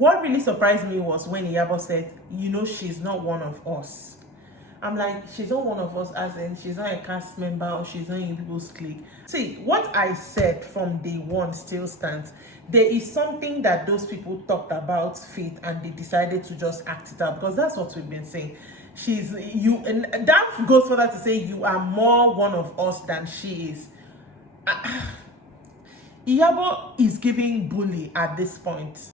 what really surprised me was when Iyabo said, she's not one of us. I'm like, she's not one of us, as in she's not a cast member or she's not in people's clique. See, what I said from day one still stands. There is something that those people talked about Faith and they decided to just act it out, because that's what we've been saying. And that goes further to say you are more one of us than she is. Iyabo is giving bully at this point.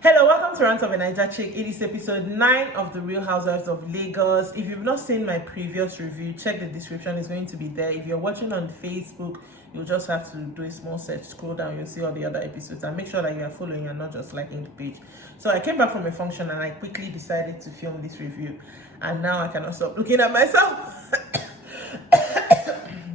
Hello, welcome to Rant of a Naija Chick. It is episode 9 of the Real Housewives of Lagos. If you've not seen my previous review, check the description, it's going to be there. If you're watching on Facebook, you'll just have to do a small search, scroll down, you'll see all the other episodes, and make sure that you are following and not just liking the page. So I came back from a function and I quickly decided to film this review, and now I cannot stop looking at myself.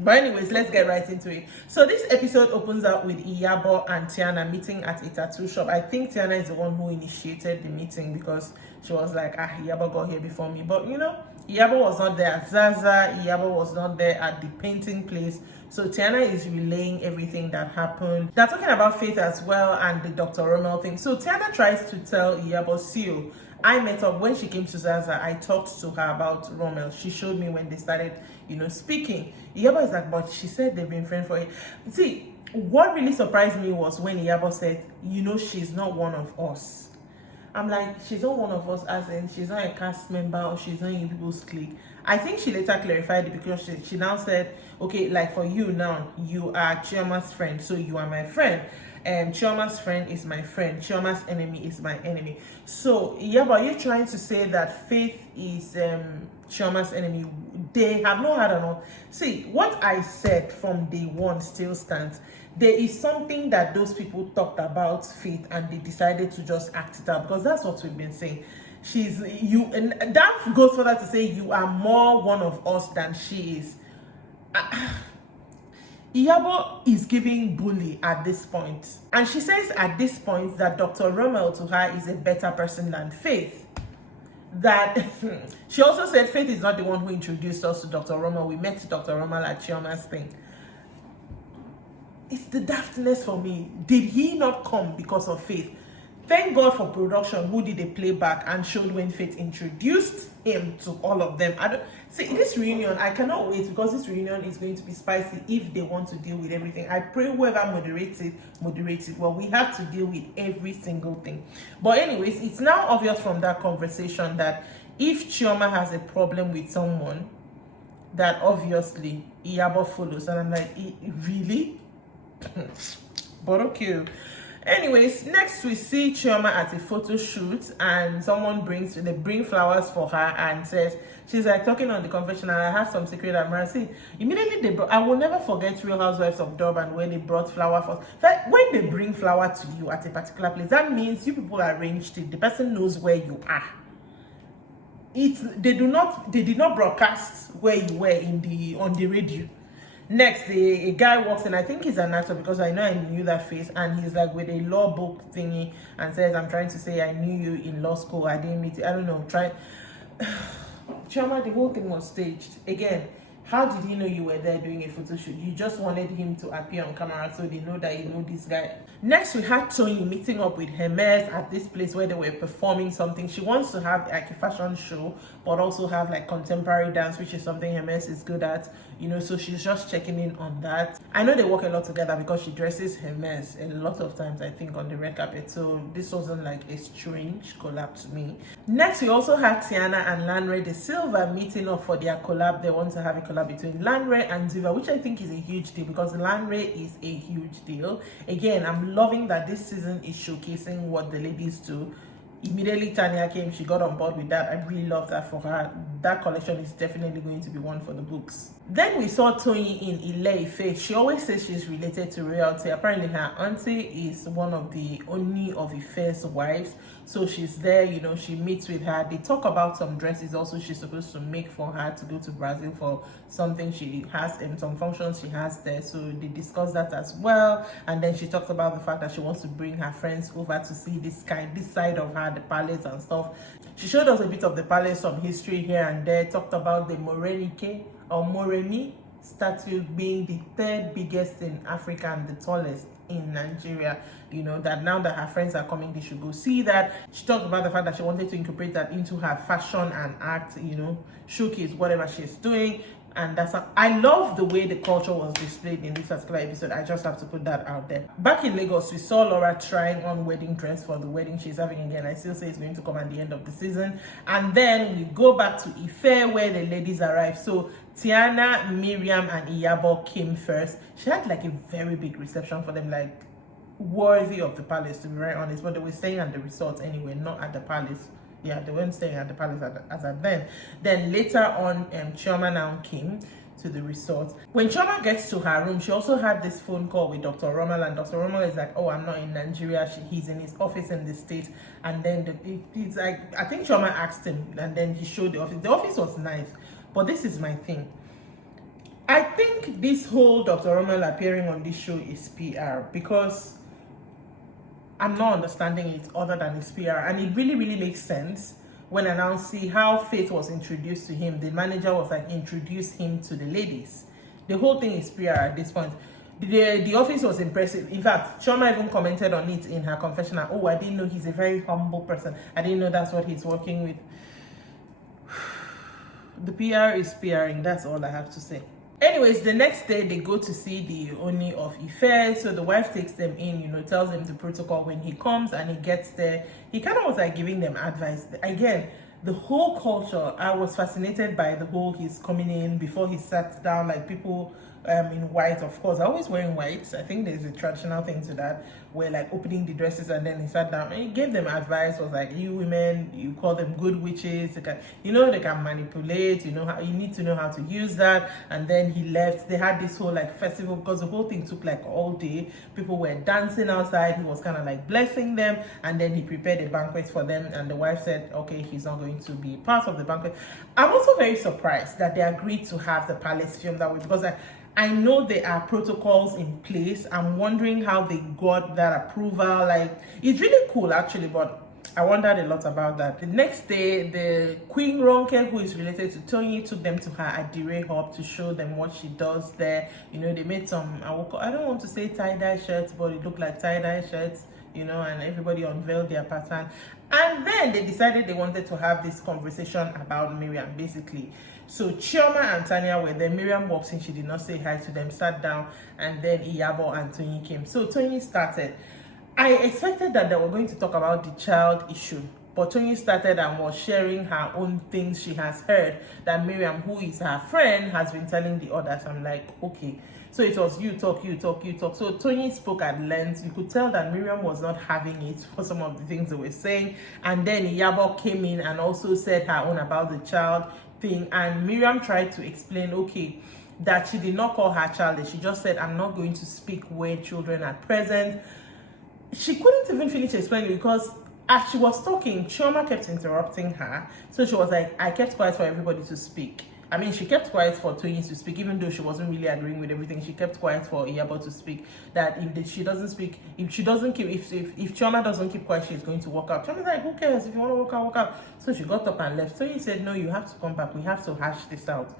But anyways, let's get right into it. So this episode opens up with Iyabo and Tiana meeting at a tattoo shop. I think Tiana is the one who initiated the meeting because she was like, Iyabo got here before me. But Iyabo was not there at Zaza. Iyabo was not there at the painting place. So Tiana is relaying everything that happened. They're talking about Faith as well and the Dr. Rommel thing. So Tiana tries to tell Iyabo, see, I met up when she came to Zaza. I talked to her about Rommel. She showed me when they started, speaking. Iyabo is like, but she said they've been friends for it. See, what really surprised me was when Iyabo said, she's not one of us. I'm like, she's not one of us, as in she's not a cast member or she's not in people's clique. I think she later clarified it because she now said, okay, like for you now, you are Chioma's friend, so you are my friend. And Chioma's friend is my friend. Chioma's enemy is my enemy. So, Iyabo, you're trying to say that Faith is Chioma's enemy. They have not had enough. See, what I said from day one still stands. There is something that those people talked about Faith and they decided to just act it out, because that's what we've been saying. And that goes further to say you are more one of us than she is. Iyabo is giving bully at this point. And she says at this point that Dr. Rommel to her is a better person than Faith. That she also said Faith is not the one who introduced us to Dr. Rommel. We met Dr. Rommel at Chioma's thing. It's the daftness for me. Did he not come because of Faith? Thank God for production who did a playback and showed when Faith introduced him to all of them. See, this reunion, I cannot wait, because this reunion is going to be spicy if they want to deal with everything. I pray whoever moderates it. Well, we have to deal with every single thing. But anyways, it's now obvious from that conversation that if Chioma has a problem with someone, that obviously Iyabo follows. And I'm like, really? But okay. Anyways, next we see Chioma at a photo shoot and they bring flowers for her and says, she's like talking on the confessional, I have some secret admirer. See, immediately I will never forget Real Housewives of Durban when they brought flower for. Like, when they bring flower to you at a particular place, that means you people arranged it. The person knows where you are. They did not broadcast where you were on the radio. Next, a guy walks in. I think he's an actor because I knew that face, and he's like with a law book thingy and says, I'm trying to say I knew you in law school. I didn't meet you. I don't know. Chioma, the whole thing was staged. Again, how did he know you were there doing a photo shoot? You just wanted him to appear on camera so they know that you know this guy. Next, we had Tony meeting up with Hermes at this place where they were performing something. She wants to have like a fashion show, but also have like contemporary dance, which is something Hermes is good at. So she's just checking in on that. I know they work a lot together because she dresses Hermes a lot of times, I think, on the red carpet. So this wasn't like a strange collab to me. Next, we also had Tiana and Lanre de Silva meeting up for their collab. They want to have a collab between Lanre and Ziva, which I think is a huge deal because Lanre is a huge deal. Again, I'm loving that this season is showcasing what the ladies do. Immediately Tanya came, she got on board with that. I really love that for her. that collection is definitely going to be one for the books. Then we saw Toyin in Ile-Ife. She always says she's related to royalty. Apparently her auntie is one of the Oni of Ife's wives, so she's there, you know, she meets with her. They talk about some dresses also she's supposed to make for her to go to Brazil for something she has and some functions she has there, so they discuss that as well. And then she talks about the fact that she wants to bring her friends over to see this side of her, the palace and stuff. She showed us a bit of the palace, some history here and there, talked about the Morenike or Moremi statue being the third biggest in Africa and the tallest in Nigeria. You know, that now that her friends are coming, they should go see that. She talked about the fact that she wanted to incorporate that into her fashion and art, you know, showcase whatever she's doing. And I love the way the culture was displayed in this particular episode. I just have to put that out there. Back in Lagos, we saw Laura trying on wedding dress for the wedding she's having again. I still say it's going to come at the end of the season. And then we go back to Ife where the ladies arrive. So Tiana, Miriam, and Iyabo came first. She had like a very big reception for them, like worthy of the palace, to be very honest. But they were staying at the resort anyway, not at the palace. Yeah, they weren't staying at the palace as at then. Then later on, Chioma now came to the resort. When Chioma gets to her room, she also had this phone call with Dr. Rommel, and Dr. Rommel is like, oh, I'm not in Nigeria. He's in his office in the States. And then he's like, I think Chioma asked him, and then he showed the office. The office was nice, but this is my thing. I think this whole Dr. Rommel appearing on this show is PR, because I'm not understanding it other than it's PR. And it really, really makes sense when I now see how Faith was introduced to him. The manager was like, introduce him to the ladies. The whole thing is PR at this point. The office was impressive. In fact, Chioma even commented on it in her confessional. Oh, I didn't know he's a very humble person. I didn't know that's what he's working with. The PR is PRing. That's all I have to say. Anyways, the next day they go to see the Oni of Ife. So the wife takes them in, you know, tells them the protocol when he comes, and he gets there. He kind of was like giving them advice. Again, the whole culture, I was fascinated by the whole he's coming in before he sat down, like people in white, of course, always wearing white. I think there's a traditional thing to that, where like opening the dresses, and then he sat down and he gave them advice. Was like, you women, you call them good witches, they can, you know, they can manipulate, you know, how you need to know how to use that. And then he left. They had this whole like festival, because the whole thing took like all day. People were dancing outside. He was kind of like blessing them, and then he prepared a banquet for them, and the wife said, okay, he's not going to be part of the banquet. I'm also very surprised that they agreed to have the palace filmed that way, because I know there are protocols in place. I'm wondering how they got that approval. Like, it's really cool actually, but I wondered a lot about that. The next day, the Queen Ronke, who is related to Tony, took them to her Adire hub to show them what she does there. You know, they made some, I don't want to say tie-dye shirts, but it looked like tie-dye shirts, you know, and everybody unveiled their pattern. And then they decided they wanted to have this conversation about Miriam, basically. So Chioma and Tanya were there. Miriam walks in, she did not say hi to them, sat down, and then Iyabo and Tony came. So Tony started. I expected that they were going to talk about the child issue, but Tony started and was sharing her own things she has heard that Miriam, who is her friend, has been telling the others. I'm like, okay. So it was you talk, you talk, you talk. So Tony spoke at length. You could tell that Miriam was not having it for some of the things they were saying. And then Iyabo came in and also said her own about the child thing. And Miriam tried to explain, okay, that she did not call her childish. She just said, I'm not going to speak where children are present. She couldn't even finish explaining, because as she was talking, Chioma kept interrupting her. So she was like, I kept quiet for everybody to speak. I mean, she kept quiet for Tony to speak, even though she wasn't really agreeing with everything. She kept quiet for Iyabo to speak. That if she doesn't speak, if Chioma doesn't keep quiet, she's going to walk out. Chioma's like, who cares? If you want to walk out, walk out. So she got up and left. So he said, no, you have to come back. We have to hash this out.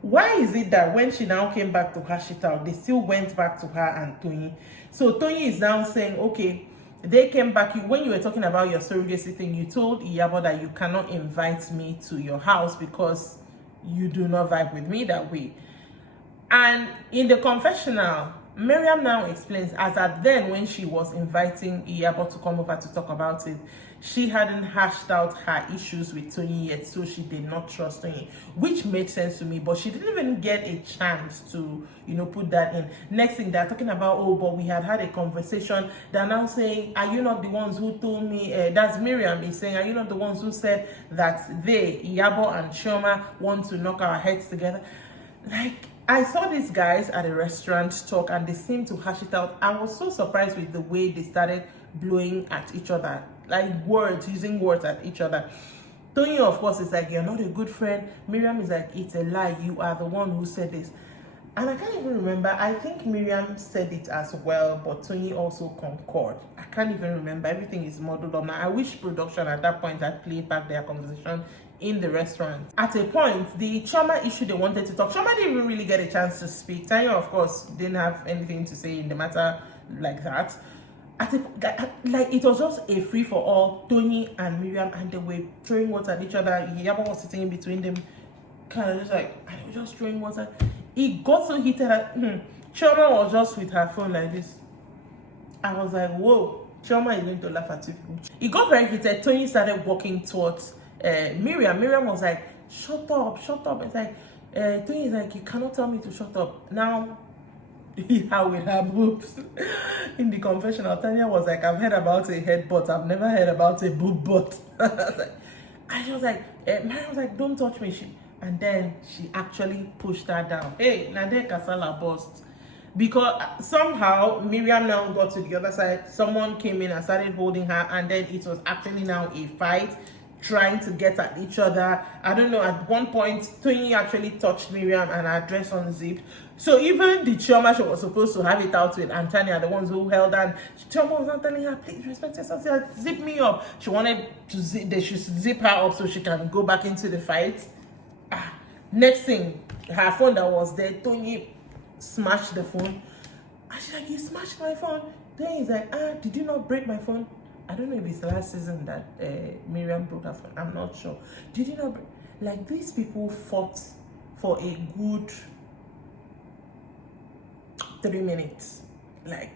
Why is it that when she now came back to hash it out, they still went back to her and Tony? So Tony is now saying, okay, they came back. When you were talking about your surrogacy thing, you told Iyabo that you cannot invite me to your house because you do not vibe with me that way. And in the confessional, Miriam now explains, as at then when she was inviting Iyabo to come over to talk about it, she hadn't hashed out her issues with Tony yet, so she did not trust Tony, which made sense to me, but she didn't even get a chance to, put that in. Next thing, they're talking about, oh, but we had a conversation. They're now saying, are you not the ones who told me, that's Miriam is saying, are you not the ones who said that they, Iyabo and Chioma, want to knock our heads together? Like, I saw these guys at a restaurant talk and they seemed to hash it out. I was so surprised with the way they started blowing at each other, like using words at each other. Tony, of course, is like, you're not a good friend. Miriam is like, it's a lie. You are the one who said this. And I can't even remember. I think Miriam said it as well, but Tony also concurred. I can't even remember. Everything is muddled up now. I wish production at that point had played back their conversation in the restaurant. At a point, the Chioma issue, they wanted to talk. Chioma didn't even really get a chance to speak. Tanya, of course, didn't have anything to say in the matter like that. It was just a free for all. Tony and Miriam, and they were throwing words at each other. Iyabo was sitting in between them, kind of just like, and they were just throwing words at. It got so heated that Chioma was just with her phone like this. I was like, whoa, Chioma is going to laugh at you. It got very heated. Tony started walking towards Miriam. Miriam was like, shut up, shut up. It's like, Tony is like, you cannot tell me to shut up. Now, how with her boobs. In the confessional, Tanya was like, I've heard about a head butt. I've never heard about a boob butt. And she was like, Mariam was like, don't touch me. And then she actually pushed her down. Hey, Nade Kasala burst. Because somehow Miriam now got to the other side. Someone came in and started holding her, and then it was actually now a fight, trying to get at each other. I don't know, at one point, Tony actually touched Miriam and her dress unzipped. So even the Chioma she was supposed to have it out with, and Tanya, the ones who held her, Chioma was not telling her, please respect yourself, zip me up. She wanted to they should zip her up so she can go back into the fight. Next thing, her phone that was there, Tony smashed the phone. And she's like, you smashed my phone? Then he's like, did you not break my phone? I don't know if it's last season that Miriam broke her phone. I'm not sure. Did you not break? Like, these people fought for a good 3 minutes. Like,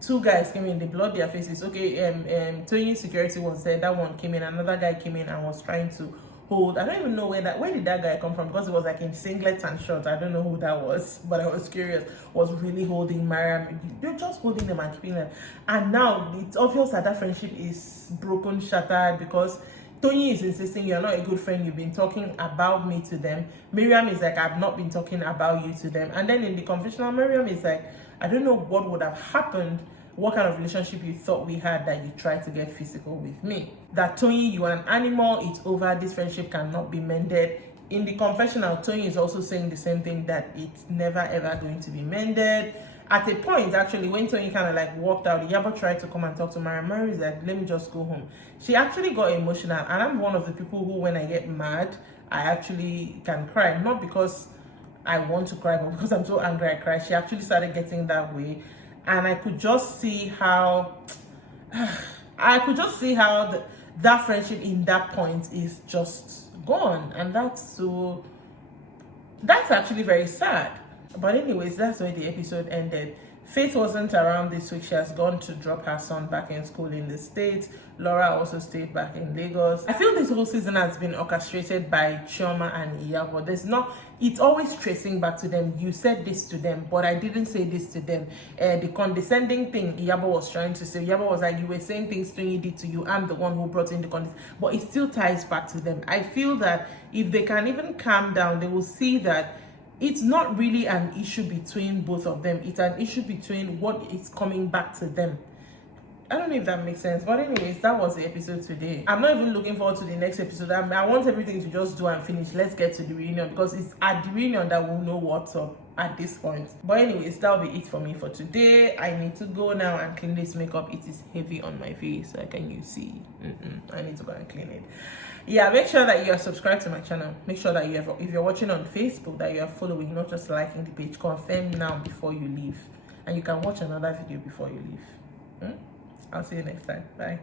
two guys came in, they blurred their faces. Okay, Tony's security was there. That one came in. Another guy came in and was trying to hold. I don't even know where did that guy come from, because it was like in singlets and shorts. I don't know who that was, but I was curious. Was really holding Mariam. You're just holding them and keeping them. And now it's obvious that friendship is broken, shattered, because Tony is insisting you're not a good friend. You've been talking about me to them. Miriam is like, I've not been talking about you to them. And then in the confessional, Miriam is like, I don't know what would have happened, what kind of relationship you thought we had, that you tried to get physical with me. That Tony, you are an animal, it's over, this friendship cannot be mended. In the confessional, Tony is also saying the same thing, that it's never ever going to be mended. At a point, actually, when Tony kind of like walked out, Iyabo tried to come and talk to Mariam. Mariam is like, let me just go home. She actually got emotional, and I'm one of the people who, when I get mad, I actually can cry. Not because I want to cry, but because I'm so angry I cry. She actually started getting that way. And I could just see how that friendship in that point is just gone, and that's actually very sad. But anyways, that's where the episode ended. Faith wasn't around this week. She has gone to drop her son back in school in the States. Laura also stayed back in Lagos. I feel this whole season has been orchestrated by Chioma and Iyabo. It's always tracing back to them. You said this to them, but I didn't say this to them. The condescending thing Iyabo was trying to say. Iyabo was like, you were saying things Tony did to you. I'm the one who brought in the condescending. But it still ties back to them. I feel that if they can even calm down, they will see that it's not really an issue between both of them. It's an issue between what is coming back to them. I don't know if that makes sense. But anyways, that was the episode today. I'm not even looking forward to the next episode. I want everything to just do and finish. Let's get to the reunion, because it's at the reunion that we'll know what's up at this point. But anyways, that'll be it for me for today. I need to go now and clean this makeup. It is heavy on my face. So can you see? I need to go and clean it. Yeah, make sure that you are subscribed to my channel. Make sure that if you're watching on Facebook, that you are following, not just liking the page. Confirm now before you leave. And you can watch another video before you leave. I'll see you next time. Bye.